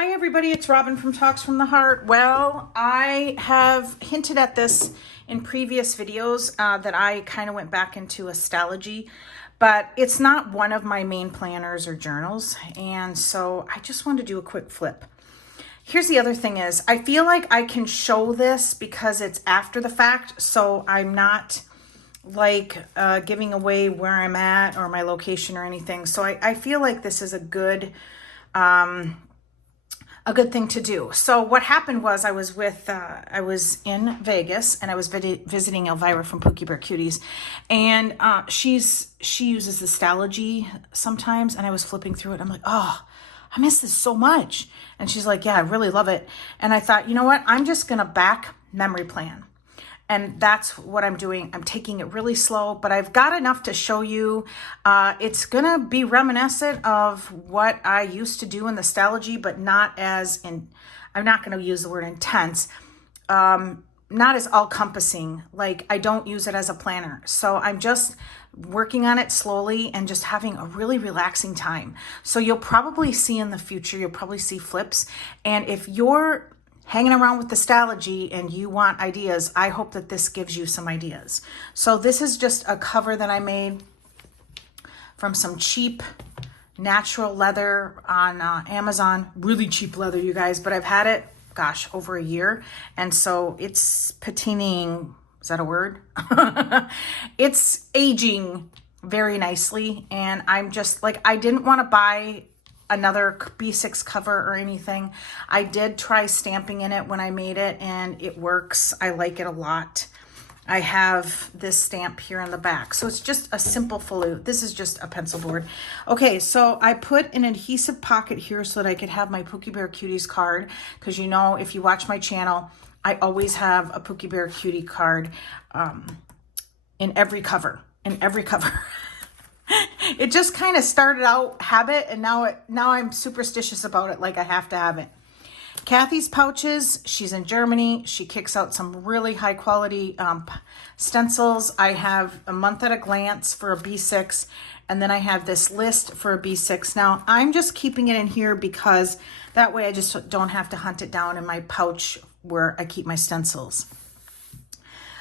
Hi everybody, it's Robin from Talks from the Heart. Well, I have hinted at this in previous videos that I kind of went back into Stalogy, but it's not one of my main planners or journals, and so I just wanted to do a quick flip. Here's the other thing is, I feel like I can show this because it's after the fact, so I'm not like giving away where I'm at or my location or anything. So I feel like this is a good thing to do. So what happened was I was in Vegas and I was visiting Elvira from Pookie Cuties, and she uses the Stalogy sometimes, and I was flipping through it. I'm like, oh, I miss this so much. And she's like, yeah, I really love it. And I thought, you know what? I'm just going to back memory plan. And that's what I'm doing. I'm taking it really slow, but I've got enough to show you. It's gonna be reminiscent of what I used to do in the Stalogy, but not as in, I'm not gonna use the word intense, not as all-encompassing. Like, I don't use it as a planner. So I'm just working on it slowly and just having a really relaxing time. So you'll probably see in the future, you'll probably see flips. And if you're hanging around with the Stalogy and you want ideas, I hope that this gives you some ideas. So this is just a cover that I made from some cheap natural leather on Amazon. Really cheap leather, you guys, but I've had it, gosh, over a year. And so it's patining, is that a word? It's aging very nicely. And I'm just like, I didn't want to buy another B6 cover or anything. I did try stamping in it when I made it, and it works. I like it a lot. I have this stamp here in the back. So it's just a simple flute. This is just a pencil board. Okay, so I put an adhesive pocket here so that I could have my Pookie Bear Cuties card, because you know, if you watch my channel, I always have a Pookie Bear Cutie card in every cover, It just kind of started out habit, and now I'm superstitious about it, like I have to have it. Kathy's pouches, she's in Germany. She kicks out some really high quality stencils. I have a month at a glance for a B6, and then I have this list for a B6. Now I'm just keeping it in here because that way I just don't have to hunt it down in my pouch where I keep my stencils.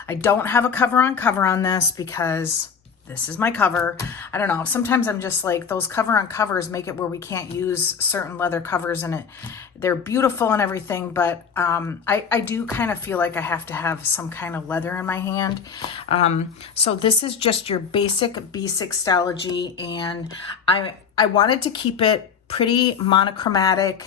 I don't have a cover on this because this is my cover. I don't know. Sometimes I'm just like, those cover on covers make it where we can't use certain leather covers in it. They're beautiful and everything, but I do kind of feel like I have to have some kind of leather in my hand. So this is just your basic B6 Stalogy, and I wanted to keep it pretty monochromatic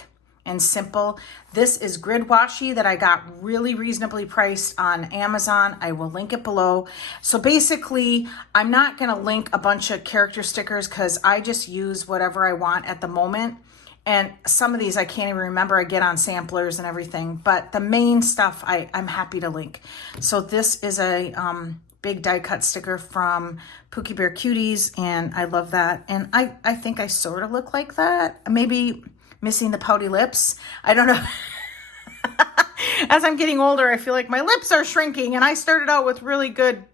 and simple. This is grid washi that I got really reasonably priced on Amazon. I will link it below. So basically, I'm not going to link a bunch of character stickers because I just use whatever I want at the moment. And some of these I can't even remember. I get on samplers and everything, but the main stuff I'm happy to link. So this is a big die cut sticker from Pookie Bear Cuties, and I love that. And I think I sort of look like that. Maybe missing the pouty lips. I don't know. As I'm getting older, I feel like my lips are shrinking, and I started out with really good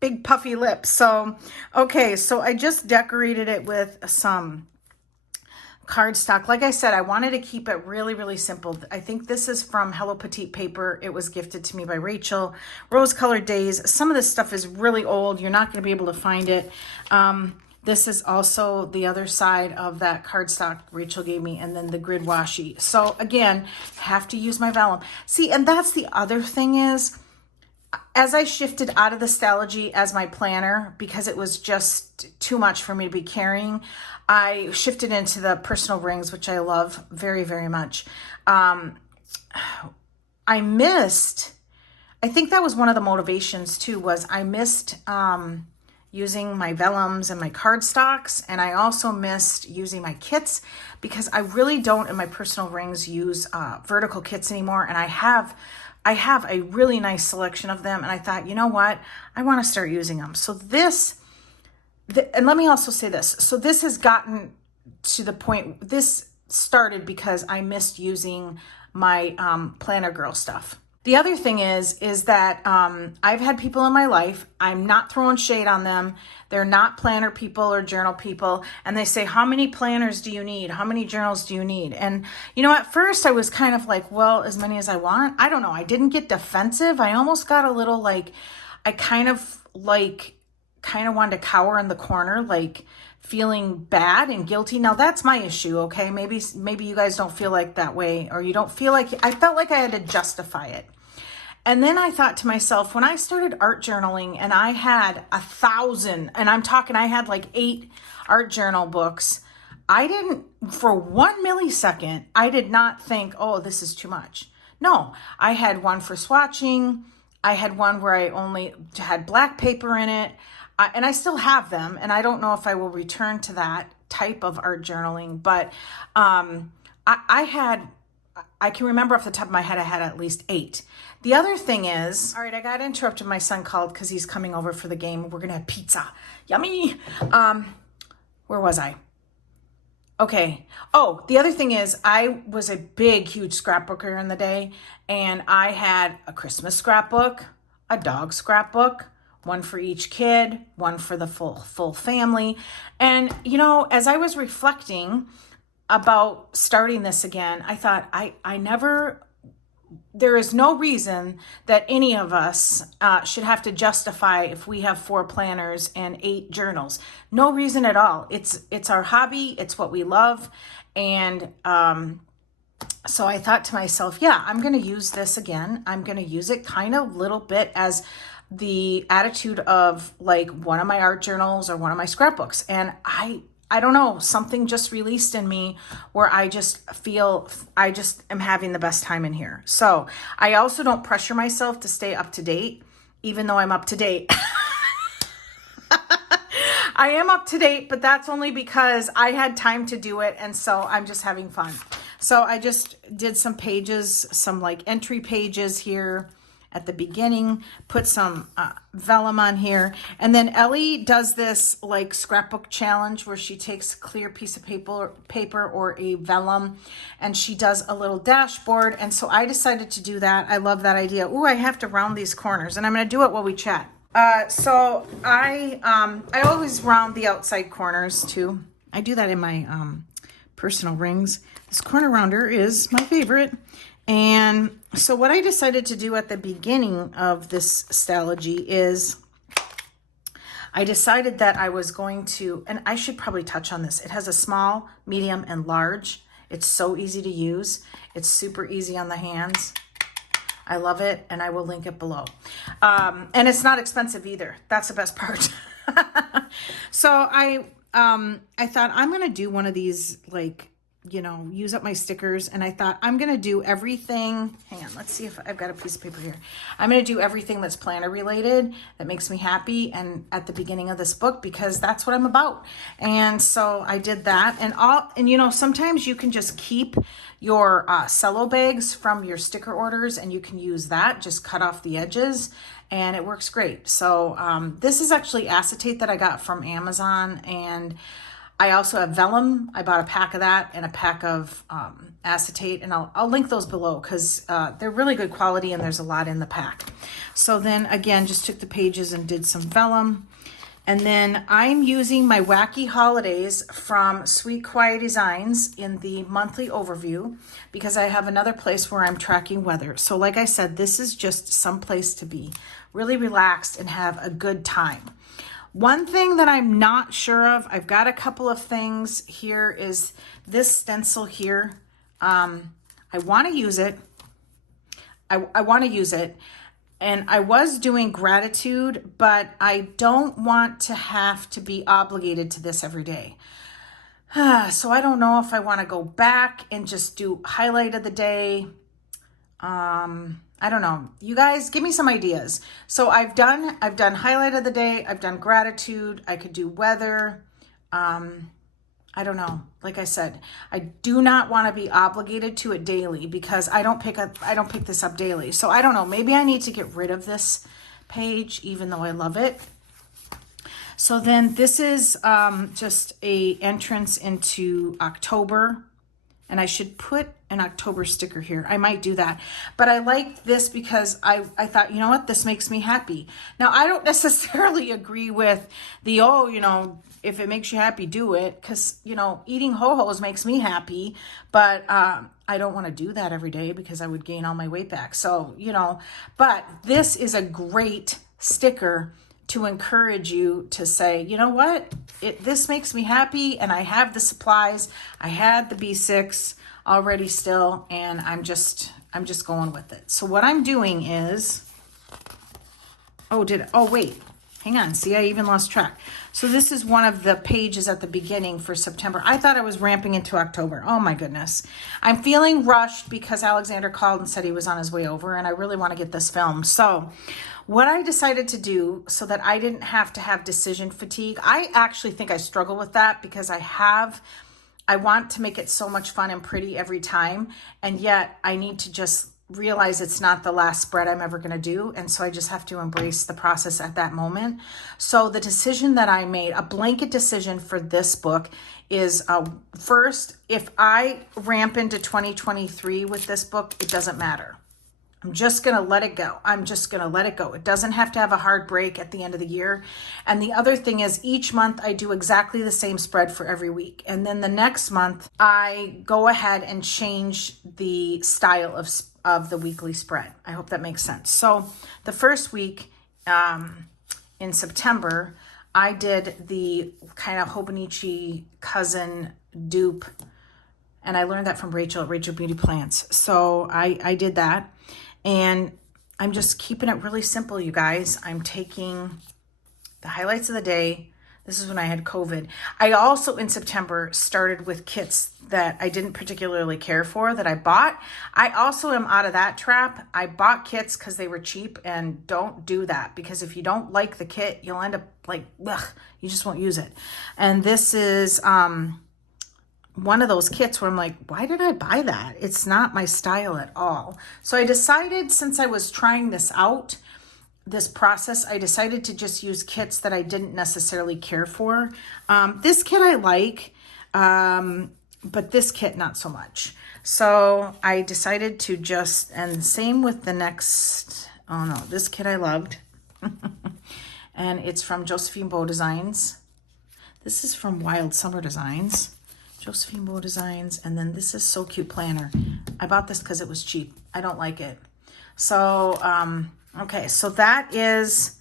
big puffy lips. So, okay, so I just decorated it with some cardstock. Like I said, I wanted to keep it really, really simple. I think this is from Hello Petite paper. It was gifted to me by Rachel. Rose Colored Days. Some of this stuff is really old. You're not going to be able to find it. This is also the other side of that cardstock Rachel gave me, and then the grid washi. So again, have to use my vellum. See, and that's the other thing is, as I shifted out of the Stalogy as my planner, because it was just too much for me to be carrying, I shifted into the personal rings, which I love very, very much. I think that was one of the motivations too, was I missed using my vellums and my cardstocks, and I also missed using my kits because I really don't in my personal rings use vertical kits anymore, and I have a really nice selection of them, and I thought, you know what, I want to start using them. So and let me also say this, so this has gotten to the point, this started because I missed using my planner girl stuff. The other thing is that I've had people in my life, I'm not throwing shade on them. They're not planner people or journal people. And they say, how many planners do you need? How many journals do you need? And, you know, at first I was kind of like, well, as many as I want. I don't know. I didn't get defensive. I almost got a little like, I kind of wanted to cower in the corner, like feeling bad and guilty. Now that's my issue. Okay. Maybe you guys don't feel like that way, or you don't feel like, I felt like I had to justify it. And then I thought to myself, when I started art journaling and I had 1,000, and I'm talking, I had like 8 art journal books, I didn't, for 1 millisecond, I did not think, oh, this is too much. No, I had one for swatching. I had one where I only had black paper in it. And I still have them. And I don't know if I will return to that type of art journaling, but I can remember off the top of my head, I had at least 8. The other thing is, all right, I got interrupted. My son called because he's coming over for the game. We're going to have pizza. Yummy. Where was I? Okay. Oh, the other thing is I was a big, huge scrapbooker in the day, and I had a Christmas scrapbook, a dog scrapbook, one for each kid, one for the full family. And, you know, as I was reflecting about starting this again, I thought there is no reason that any of us should have to justify if we have 4 planners and 8 journals. No reason at all. It's our hobby. It's what we love. And so I thought to myself, yeah, I'm going to use this again. I'm going to use it kind of little bit as the attitude of like one of my art journals or one of my scrapbooks. And I don't know, something just released in me where I just feel I just am having the best time in here. So I also don't pressure myself to stay up to date, even though I'm up to date. I am up to date, but that's only because I had time to do it. And so I'm just having fun. So I just did some pages, some like entry pages here at the beginning, put some vellum on here. And then Ellie does this like scrapbook challenge where she takes a clear piece of paper or a vellum, and she does a little dashboard. And so I decided to do that. I love that idea. Ooh, I have to round these corners, and I'm gonna do it while we chat. So I always round the outside corners too. I do that in my personal rings. This corner rounder is my favorite. And so what I decided to do at the beginning of this Stalogy is I decided that I was going to, and I should probably touch on this. It has a small, medium, and large. It's so easy to use. It's super easy on the hands. I love it, and I will link it below. And it's not expensive either. That's the best part. So I thought I'm going to do one of these, like, you know, use up my stickers. And I thought I'm going to do everything. Hang on, let's see if I've got a piece of paper here. I'm going to do everything that's planner related that makes me happy and at the beginning of this book, because that's what I'm about. And so I did that. And you know, sometimes you can just keep your cello bags from your sticker orders, and you can use that, just cut off the edges, and it works great. So this is actually acetate that I got from Amazon, and I also have vellum. I bought a pack of that and a pack of acetate, and I'll link those below because they're really good quality and there's a lot in the pack. So then again, just took the pages and did some vellum. And then I'm using my Wacky Holidays from Sweet Kawaii Designs in the monthly overview because I have another place where I'm tracking weather. So like I said, this is just some place to be really relaxed and have a good time. One thing that I'm not sure of, I've got a couple of things here, is this stencil here. I want to use it. I want to use it. And I was doing gratitude, but I don't want to have to be obligated to this every day. So I don't know if I want to go back and just do highlight of the day. I don't know. You guys give me some ideas. So I've done highlight of the day. I've done gratitude. I could do weather. I don't know. Like I said, I do not want to be obligated to it daily because I don't pick this up daily. So I don't know. Maybe I need to get rid of this page, even though I love it. So then this is just a entrance into October. And I should put an October sticker here. I might do that. But I like this because I thought, you know what, this makes me happy. Now, I don't necessarily agree with the, oh, you know, if it makes you happy, do it. Because, you know, eating ho-hos makes me happy. But I don't want to do that every day because I would gain all my weight back. So, you know, but this is a great sticker to encourage you to say, you know what, this makes me happy, and I have the supplies. I had the B6 already still, and I'm just going with it. So what I'm doing is, oh wait, hang on. See, I even lost track. So this is one of the pages at the beginning for September. I thought I was ramping into October. Oh my goodness. I'm feeling rushed because Alexander called and said he was on his way over, and I really want to get this filmed. So what I decided to do so that I didn't have to have decision fatigue, I actually think I struggle with that because I want to make it so much fun and pretty every time. And yet I need to just realize it's not the last spread I'm ever going to do. And so I just have to embrace the process at that moment. So the decision that I made, a blanket decision for this book, is first, if I ramp into 2023 with this book, it doesn't matter. I'm just going to let it go. I'm just going to let it go. It doesn't have to have a hard break at the end of the year. And the other thing is, each month I do exactly the same spread for every week. And then the next month I go ahead and change the style of the weekly spread. I hope that makes sense. So the first week in September, I did the kind of Hobonichi cousin dupe. And I learned that from Rachel at Rachel Beauty Plants. So I did that. And I'm just keeping it really simple, you guys. I'm taking the highlights of the day. This is when I had COVID. I also, in September, started with kits that I didn't particularly care for that I bought. I also am out of that trap. I bought kits because they were cheap, and don't do that, because if you don't like the kit, you'll end up like, ugh, you just won't use it. And this is one of those kits where I'm like, why did I buy that? It's not my style at all. So I decided, since I was trying this out, this process, I decided to just use kits that I didn't necessarily care for. This kit I like, but this kit not so much. So I decided to just, and same with the next, oh no, this kit I loved. And it's from Josephine Bow Designs. This is from Wild Summer Designs. Josephine Bow Designs. And then this is So Cute Planner. I bought this because it was cheap. I don't like it. So, okay, so that is,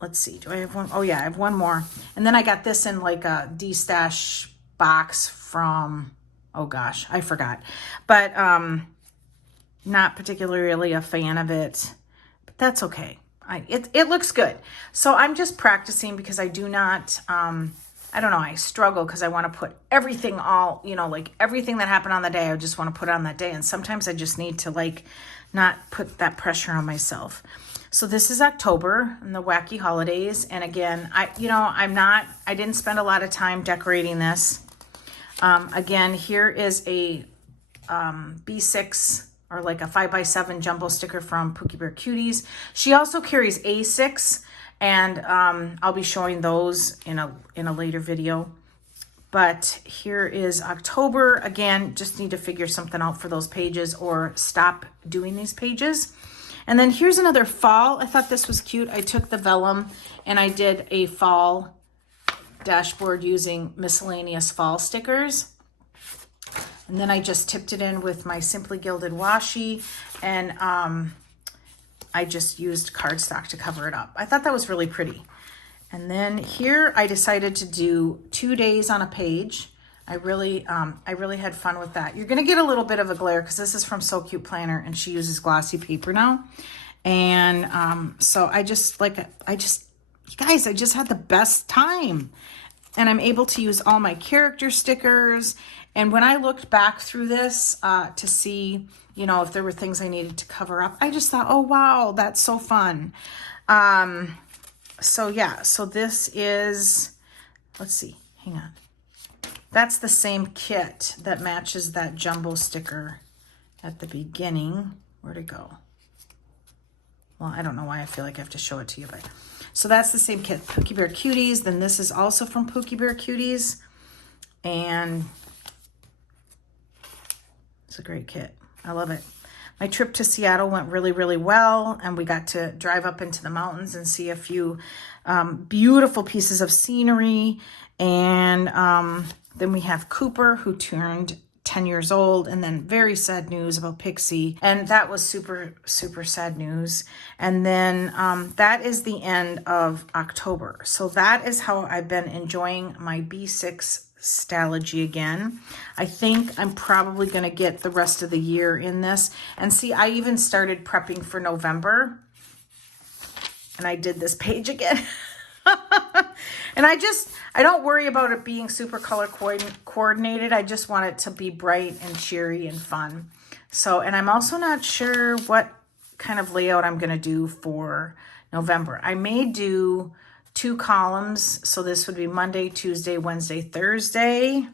let's see, do I have one? Oh yeah, I have one more. And then I got this in like a D-stash box from, oh gosh, I forgot. But not particularly a fan of it, but that's okay. It looks good. So I'm just practicing because I do not, I don't know, I struggle because I want to put everything all, you know, like everything that happened on the day, I just want to put on that day. And sometimes I just need to like not put that pressure on myself. So this is October and the wacky holidays. And again, I didn't spend a lot of time decorating this. Again, here is a B6 or like a 5x7 jumbo sticker from Pookie Bear Cuties. She also carries A6. And I'll be showing those in a later video. But here is October. Again, just need to figure something out for those pages or stop doing these pages. And then here's another fall. I thought this was cute. I took the Vellum and I did a fall dashboard using miscellaneous fall stickers. And then I just tipped it in with my Simply Gilded washi, and I just used cardstock to cover it up. I thought that was really pretty. And then here I decided to do 2 days on a page. I really had fun with that. You're gonna get a little bit of a glare because this is from So Cute Planner and she uses glossy paper now. And so you guys, I just had the best time. And I'm able to use all my character stickers. And when I looked back through this to see, you know, if there were things I needed to cover up, I just thought, oh, wow, that's so fun. So yeah, so this is, let's see, hang on. That's the same kit that matches that jumbo sticker at the beginning. Where'd it go? Well, I don't know why I feel like I have to show it to you, but so that's the same kit, Pookie Bear Cuties. Then this is also from Pookie Bear Cuties. And It's a great kit. I love it. My trip to Seattle went really, really well, and we got to drive up into the mountains and see a few beautiful pieces of scenery. And then we have Cooper, who turned 10 years old, and then very sad news about Pixie. And that was super, super sad news. And then that is the end of October. So that is how I've been enjoying my B6 Stalogy again. I think I'm probably going to get the rest of the year in this. And see, I even started prepping for November. And I did this page again. And I don't worry about it being super color coordinated. I just want it to be bright and cheery and fun. So, and I'm also not sure what kind of layout I'm going to do for November. I may do 2 columns. So this would be Monday, Tuesday, Wednesday, Thursday, and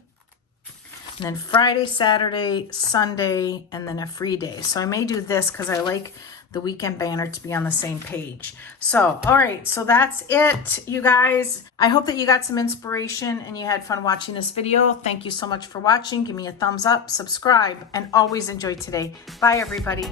then Friday, Saturday, Sunday, and then a free day. So I may do this because I like the weekend banner to be on the same page. So, all right, so that's it, you guys. I hope that you got some inspiration and you had fun watching this video. Thank you so much for watching. Give me a thumbs up, subscribe, and always enjoy today. Bye, everybody.